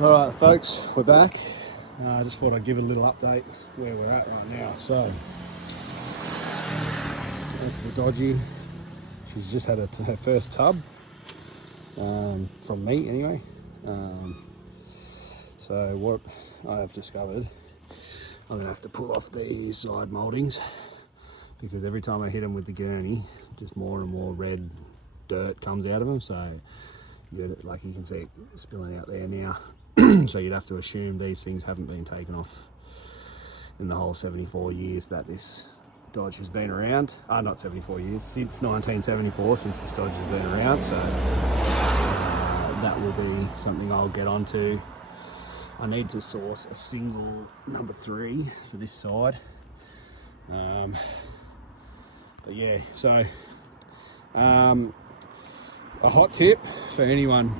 Alright folks, we're back. I just thought I'd give a little update where we're at right now. So, that's the Dodgy. She's just had her first tub, from me anyway. So what I have discovered, I'm going to have to pull off these side mouldings because every time I hit them with the gurney, just more and more red dirt comes out of them. So, like you can see it spilling out there now. So you'd have to assume these things haven't been taken off in the whole 74 years that this Dodge has been around. Not 74 years, since 1974, since this Dodge has been around. So that will be something I'll get onto. I need to source a single number 3 for this side. But yeah, so a hot tip for anyone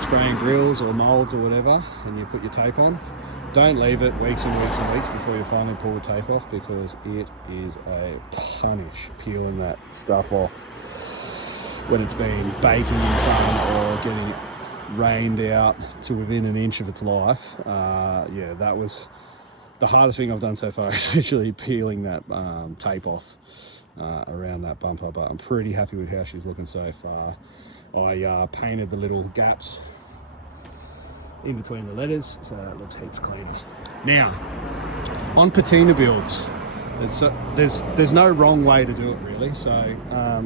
spraying grills or moulds or whatever, and you put your tape on, don't leave it weeks and weeks and weeks before you finally pull the tape off, because it is a punish peeling that stuff off when it's been baking in sun or getting it rained out to within an inch of its life. Yeah, that was the hardest thing I've done so far, is literally peeling that tape off around that bumper, but I'm pretty happy with how she's looking so far. I painted the little gaps in between the letters, so it looks heaps cleaner. Now, on patina builds, there's no wrong way to do it really. So,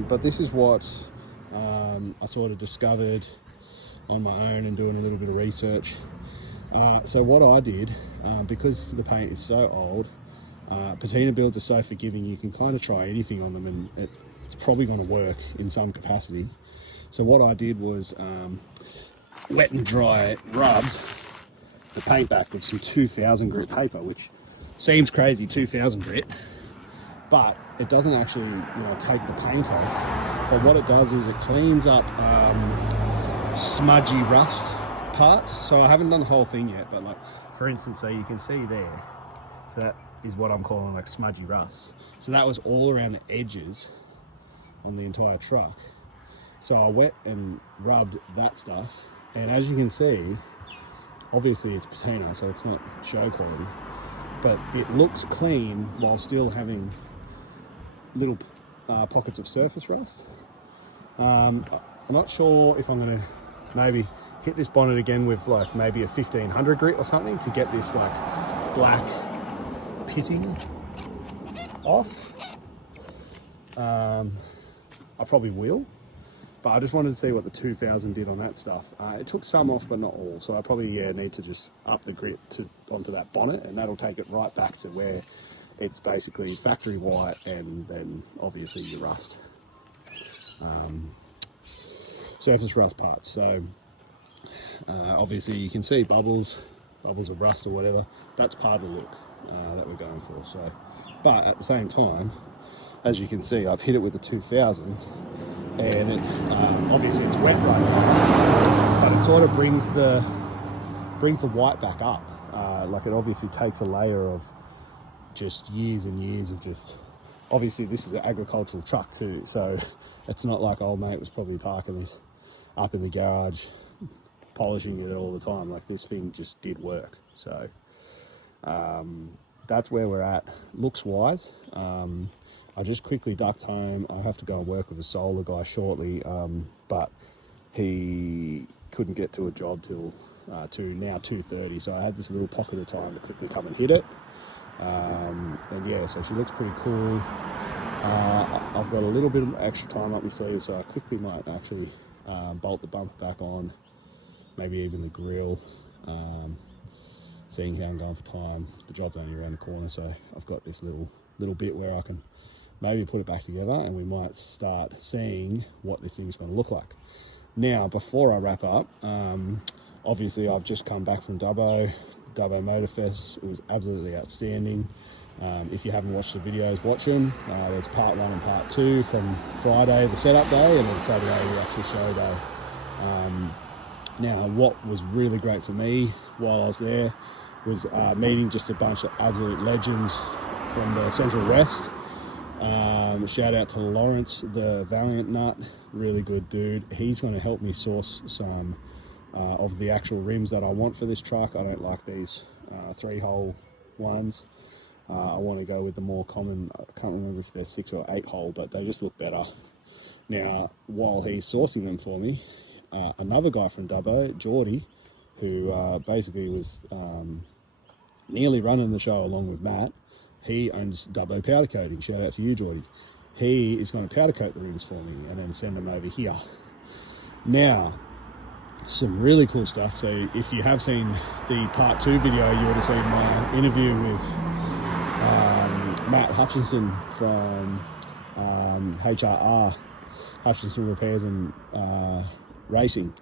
but this is what I sort of discovered on my own and doing a little bit of research. So what I did, because the paint is so old, patina builds are so forgiving, you can kind of try anything on them and it's probably going to work in some capacity. So what I did was wet and dry rubbed the paint back with some 2000 grit paper, which seems crazy, 2000 grit, but it doesn't actually take the paint off. But what it does is it cleans up smudgy rust parts. So I haven't done the whole thing yet, but like for instance, so you can see there, so that is what I'm calling like smudgy rust. So that was all around the edges on the entire truck. So I wet and rubbed that stuff, and as you can see, obviously it's patina, so it's not show quality, but it looks clean while still having little pockets of surface rust. I'm not sure if I'm going to maybe hit this bonnet again with like maybe a 1500 grit or something to get this like black pitting off. I probably will, but I just wanted to see what the 2000 did on that stuff. It took some off, but not all. So I probably need to just up the grit onto that bonnet, and that'll take it right back to where it's basically factory white, and then obviously your rust, surface rust parts. So obviously you can see bubbles of rust or whatever. That's part of the look that we're going for. So, but at the same time, as you can see, I've hit it with the 2000, and it, obviously it's wet right now, but it sort of brings the white back up. Like it obviously takes a layer of just years and years of just, obviously this is an agricultural truck too, so it's not like old mate was probably parking this up in the garage polishing it all the time. Like this thing just did work. So that's where we're at looks wise. I just quickly ducked home. I have to go and work with a solar guy shortly, but he couldn't get to a job till 2:30, so I had this little pocket of time to quickly come and hit it. And yeah, so she looks pretty cool. I've got a little bit of extra time up my sleeve, so I quickly might actually bolt the bumper back on, maybe even the grill, seeing how I'm going for time. The job's only around the corner, so I've got this little bit where I can maybe put it back together, and we might start seeing what this thing's going to look like. Now, before I wrap up, obviously I've just come back from Dubbo Motorfest. It was absolutely outstanding. If you haven't watched the videos, watch them. There's part 1 and part 2 from Friday, the setup day, and then Saturday, the actual show day. Now, what was really great for me while I was there was meeting just a bunch of absolute legends from the Central West. Shout out to Lawrence, the Valiant Nut, really good dude. He's going to help me source some of the actual rims that I want for this truck. I don't like these 3-hole ones. I want to go with the more common, I can't remember if they're 6 or 8 hole, but they just look better. Now, while he's sourcing them for me, another guy from Dubbo, Geordie, who basically was nearly running the show along with Matt, he owns Dubbo Powder Coating. Shout out to you, Geordie. He is going to powder coat the rims for me and then send them over here. Now, some really cool stuff. So if you have seen the part 2 video, you would have seen my interview with Matt Hutchinson from HRR, Hutchinson Repairs and Racing.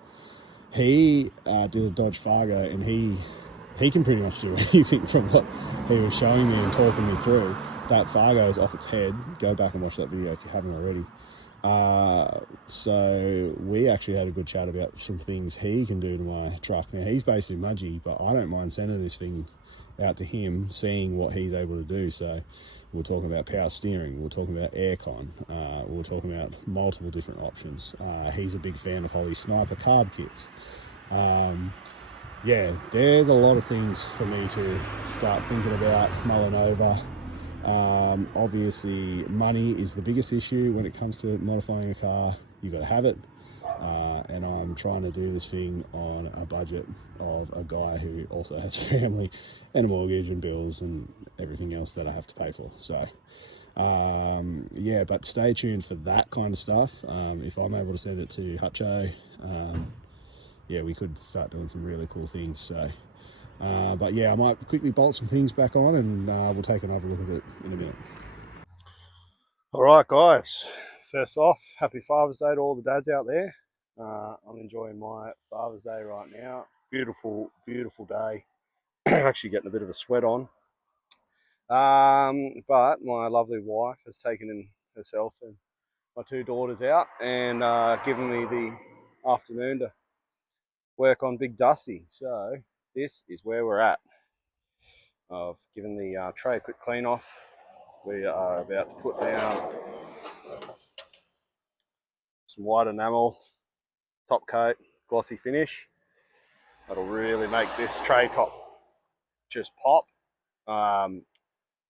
He did a Dodge Fargo, and he can pretty much do anything from what he was showing me and talking me through. That Fargo is off its head. Go back and watch that video if you haven't already. So we actually had a good chat about some things he can do to my truck. Now, he's based in Mudgee, but I don't mind sending this thing out to him, seeing what he's able to do. So we're talking about power steering, we're talking about aircon, we're talking about multiple different options. He's a big fan of Holly Sniper carb kits. Yeah, there's a lot of things for me to start thinking about, mulling over. Obviously, money is the biggest issue when it comes to modifying a car. You've got to have it. And I'm trying to do this thing on a budget of a guy who also has family and a mortgage and bills and everything else that I have to pay for. So, yeah, but stay tuned for that kind of stuff. If I'm able to send it to Hutcho, yeah, we could start doing some really cool things. So, but yeah, I might quickly bolt some things back on, and we'll take another look at it in a minute. All right, guys. First off, happy Father's Day to all the dads out there. I'm enjoying my Father's Day right now. Beautiful, beautiful day. Actually getting a bit of a sweat on. But my lovely wife has taken in herself and my 2 daughters out and given me the afternoon to work on Big Dusty. So this is where we're at. I've given the tray a quick clean off. We are about to put down some white enamel, top coat, glossy finish. That'll really make this tray top just pop.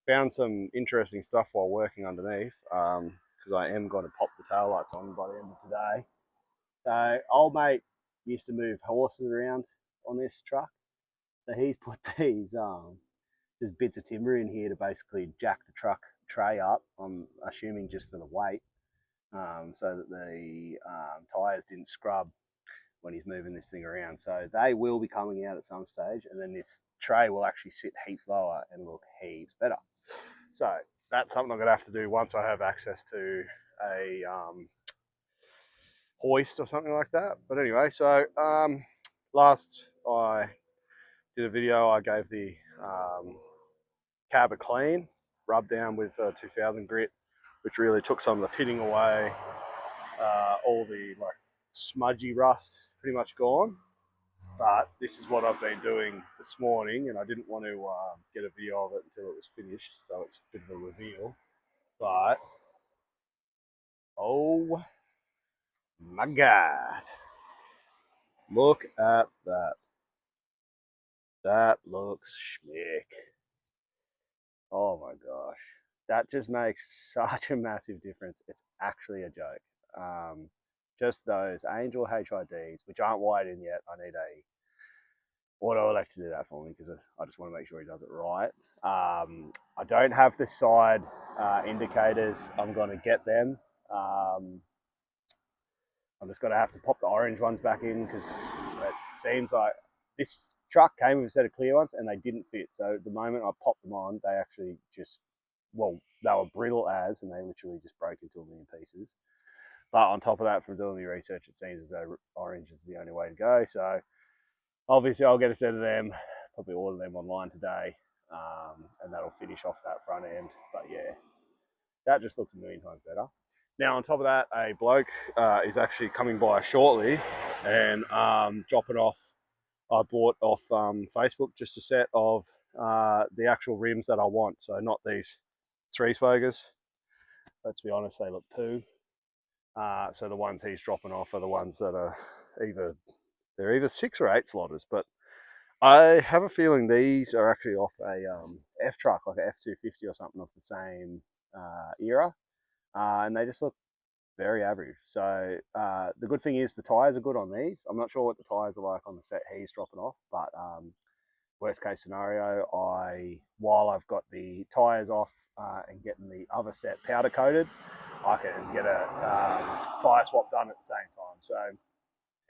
Found some interesting stuff while working underneath, because I am going to pop the taillights on by the end of today. So old mate used to move horses around on this truck, so he's put these just bits of timber in here to basically jack the truck tray up. I'm assuming just for the weight, so that the tyres didn't scrub when he's moving this thing around. So they will be coming out at some stage, and then this tray will actually sit heaps lower and look heaps better. So that's something I'm going to have to do once I have access to a hoist or something like that. But anyway, so last I did a video, I gave the cab a clean, rubbed down with 2000 grit, which really took some of the pitting away. All the like smudgy rust pretty much gone. But this is what I've been doing this morning, and I didn't want to get a video of it until it was finished, so it's a bit of a reveal. But oh my God, look at that. That looks schmick. Oh my gosh. That just makes such a massive difference. It's actually a joke. Just those Angel HIDs, which aren't wired in yet. I need a auto elect to do that for me because I just want to make sure he does it right. I don't have the side indicators. I'm going to get them. I'm just going to have to pop the orange ones back in because it seems like this truck came with a set of clear ones and they didn't fit. So the moment I popped them on, they actually just, well, they were brittle as, and they literally just broke into a million pieces. But on top of that, from doing the research, it seems as though orange is the only way to go. So obviously I'll get a set of them, probably order them online today, and that'll finish off that front end. But yeah, that just looks a million times better. Now, on top of that, a bloke is actually coming by shortly and dropping off. I bought off Facebook just a set of the actual rims that I want. So not these 3-spokers. Let's be honest, they look poo. So the ones he's dropping off are the ones that are either they're either 6 or 8 slotters, but I have a feeling these are actually off a F truck, like a F250 or something of the same era, and they just look very average. So the good thing is the tyres are good on these. I'm not sure what the tyres are like on the set he's dropping off, but worst case scenario, while I've got the tyres off and getting the other set powder coated, I can get a tyre swap done at the same time. So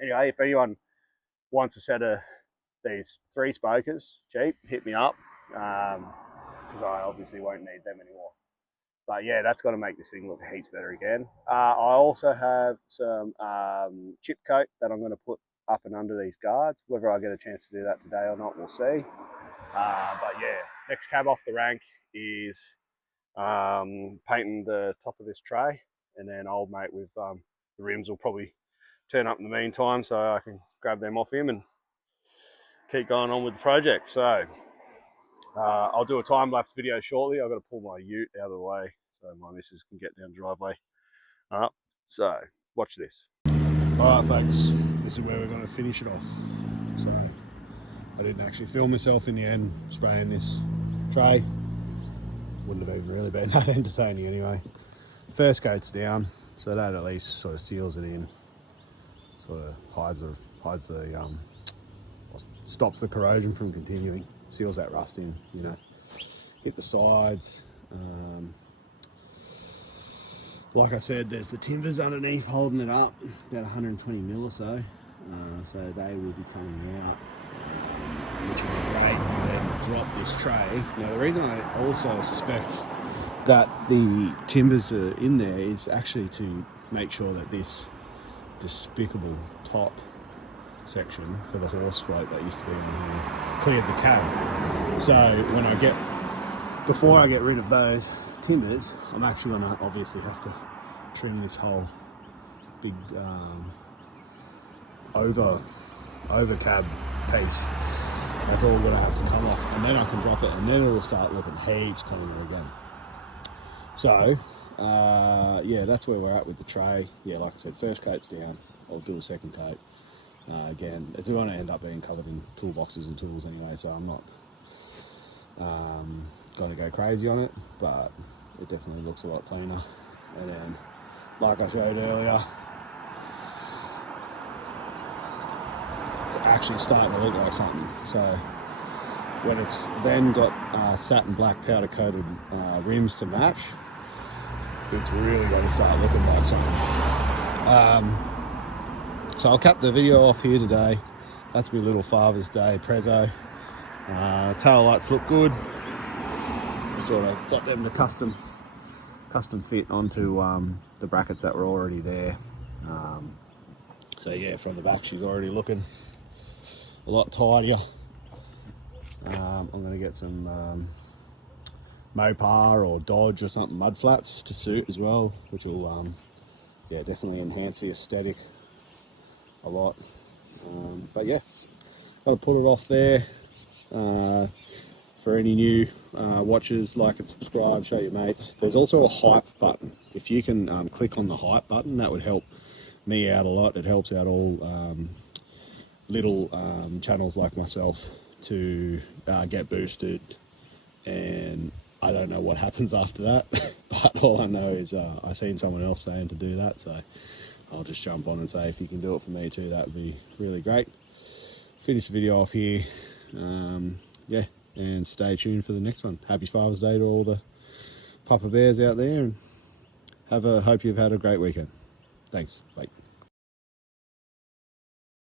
anyway, if anyone wants a set of these 3 spokers cheap, hit me up, because I obviously won't need them anymore. But yeah, that's got to make this thing look heaps better again. I also have some chip coat that I'm going to put up and under these guards. Whether I get a chance to do that today or not, we'll see. But yeah, next cab off the rank is painting the top of this tray, and then old mate with the rims will probably turn up in the meantime, so I can grab them off him and keep going on with the project. So I'll do a time-lapse video shortly. I've got to pull my ute out of the way so my missus can get down the driveway. So watch this. Alright folks, this is where we're going to finish it off. So I didn't actually film myself in the end spraying this tray. Wouldn't have even really been that entertaining anyway. First coat's down, so that at least sort of seals it in. Sort of hides the stops the corrosion from continuing, seals that rust in, you know. Hit the sides. Like I said, there's the timbers underneath holding it up, about 120 mil or so. So they will be coming out, which will be great, and then drop this tray. Now the reason I also suspect that the timbers are in there is actually to make sure that this despicable top section for the horse float that used to be on here cleared the cab. So before I get rid of those timbers, I'm actually gonna obviously have to trim this whole big over cab piece. That's all gonna have to come off, and then I can drop it, and then it will start looking heaps cleaner again. So yeah, that's where we're at with the tray. Yeah, like I said, first coat's down. I'll do a second coat. Again, it's going to end up being covered in toolboxes and tools anyway, so I'm not going to go crazy on it, but it definitely looks a lot cleaner. And then, like I showed earlier, it's actually starting to look like something. So when it's then got satin black powder coated rims to match, it's really going to start looking like something. So I'll cap the video off here today. That's my little Father's Day prezzo. Tail lights look good. Sort of got them to custom fit onto the brackets that were already there. So yeah, from the back she's already looking a lot tidier. I'm going to get some Mopar or Dodge or something mud flaps to suit as well, which will yeah, definitely enhance the aesthetic a lot. But yeah, got to put it off there. For any new watchers, like and subscribe, show your mates. There's also a hype button. If you can click on the hype button, that would help me out a lot. It helps out all little channels like myself to get boosted, and I don't know what happens after that, but all I know is I've seen someone else saying to do that, so I'll just jump on and say if you can do it for me too, that would be really great. Finish the video off here. Yeah, and stay tuned for the next one. Happy Father's Day to all the Papa Bears out there, and hope you've had a great weekend. Thanks. Bye.